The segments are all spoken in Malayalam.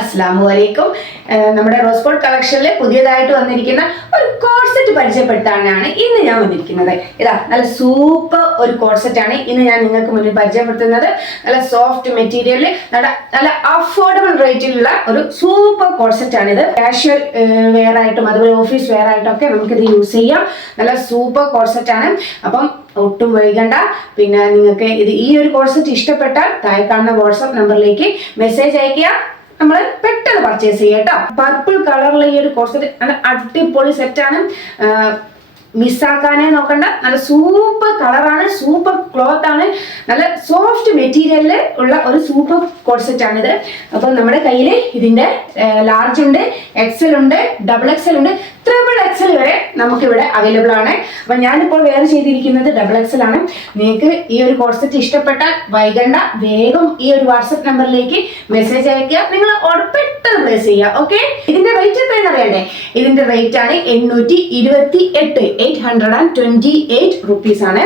അസ്സലാമു നമ്മുടെ റോസ്പോട്ട് കളക്ഷനിൽ പുതിയതായിട്ട് വന്നിരിക്കുന്ന ഒരു കോഡ്സെറ്റ് പരിചയപ്പെടുത്താനാണ് ഇന്ന് ഞാൻ വന്നിരിക്കുന്നത്. ഇതാ നല്ല സൂപ്പർ ഒരു കോഡ്സെറ്റ് ആണ് ഇന്ന് ഞാൻ നിങ്ങൾക്ക് മുന്നിൽ പരിചയപ്പെടുത്തുന്നത്. നല്ല സോഫ്റ്റ് മെറ്റീരിയലിൽ നല്ല അഫോർഡബിൾ റേറ്റിലുള്ള ഒരു സൂപ്പർ കോഡ്സെറ്റ് ആണ് ഇത്. കാഷ്വൽ വെയർ ആയിട്ടും അതുപോലെ ഓഫീസ് വെയർ ആയിട്ടും ഒക്കെ നമുക്കിത് യൂസ് ചെയ്യാം. നല്ല സൂപ്പർ കോഡ്സെറ്റ് ആണ്. അപ്പം ഒട്ടും വൈകണ്ട. പിന്നെ നിങ്ങൾക്ക് ഈ ഒരു കോഡ്സെറ്റ് ഇഷ്ടപ്പെട്ടാൽ താഴെ കാണുന്ന വാട്സ്ആപ്പ് നമ്പറിലേക്ക് മെസ്സേജ് അയക്കുക. നമ്മൾ പെട്ടെന്ന് പർച്ചേസ് ചെയ്യാം കേട്ടോ. പർപ്പിൾ കളറിലെ ഈ ഒരു കോഡ്സെറ്റ് നല്ല അടിപൊളി സെറ്റാണ്. മിസ്സാക്കാനേ നോക്കണ്ട. നല്ല സൂപ്പർ കളറാണ്, സൂപ്പർ ക്ലോത്ത് ആണ്, നല്ല സോഫ്റ്റ് മെറ്റീരിയലിൽ ഉള്ള ഒരു സൂപ്പർ കോഡ്സെറ്റ് ആണിത്. അപ്പം നമ്മുടെ കയ്യിൽ ഇതിന്റെ ലാർജ് ഉണ്ട്, എക്സൽ ഉണ്ട്, ഡബിൾ എക്സൽ ഉണ്ട്, ട്രിപ്പിൾ എക്സൽ വരെ നമുക്കിവിടെ അവൈലബിൾ ആണ്. അപ്പൊ ഞാനിപ്പോൾ വെയർ ചെയ്തിരിക്കുന്നത് ഡബിൾ എക്സൽ ആണ്. നിങ്ങൾക്ക് ഈ ഒരു കോഡ്സെറ്റ് ഇഷ്ടപ്പെട്ടാൽ വൈകണ്ട, വേഗം ഈ ഒരു വാട്സ്ആപ്പ് നമ്പറിലേക്ക് മെസ്സേജ് അയക്കുക. നിങ്ങൾ ഓർഡർ പെട്ടെന്ന് പ്ലേസ് ചെയ്യുക. ഓക്കെ, ഇതിന്റെ റേറ്റ് എത്രയെന്ന് അറിയണ്ടേ? ഇതിന്റെ റേറ്റ് ആണ് 828 rupees ആണ്.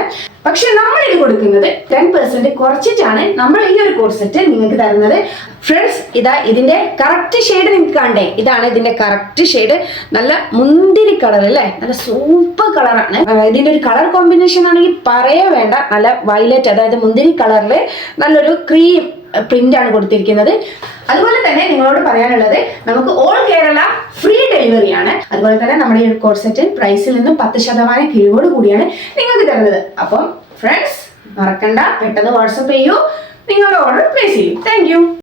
പക്ഷെ നമ്മൾ ഇത് കൊടുക്കുന്നത് 10% കുറച്ചിട്ടാണ് നമ്മൾ ഈ ഒരു കോഡ്സെറ്റ് നിങ്ങൾക്ക് തരുന്നത്. ഫ്രണ്ട്സ്, ഇതാ ഇതിന്റെ കറക്റ്റ് ഷെയ്ഡ് നിങ്ങൾക്ക് കാണണ്ടേ? ഇതാണ് ഇതിന്റെ കറക്റ്റ് ഷെയ്ഡ്. നല്ല മുന്തിരി കളർ അല്ലേ, നല്ല സൂപ്പർ കളറാണ്. ഇതിന്റെ ഒരു കളർ കോമ്പിനേഷൻ ആണെങ്കിൽ പറയേ വേണ്ട. നല്ല വയലറ്റ്, അതായത് മുന്തിരി കളറിൽ നല്ലൊരു ക്രീം പ്രിന്റ് ആണ് കൊടുത്തിരിക്കുന്നത്. അതുപോലെ തന്നെ നിങ്ങളോട് പറയാനുള്ളത്, നമുക്ക് ഓൾ കേരള ഫ്രീ ഡെലിവറി ആണ്. അതുപോലെ തന്നെ നമ്മുടെ ഈ കോഡ്സെറ്റ് പ്രൈസിൽ നിന്ന് 10% കിഴിവോട് കൂടിയാണ് നിങ്ങൾക്ക് തരുന്നത്. അപ്പം ഫ്രണ്ട്സ് മറക്കണ്ട, പെട്ടെന്ന് വാട്സപ്പ് ചെയ്യൂ, നിങ്ങളുടെ ഓർഡർ പ്ലേസ് ചെയ്യൂ. Thank you.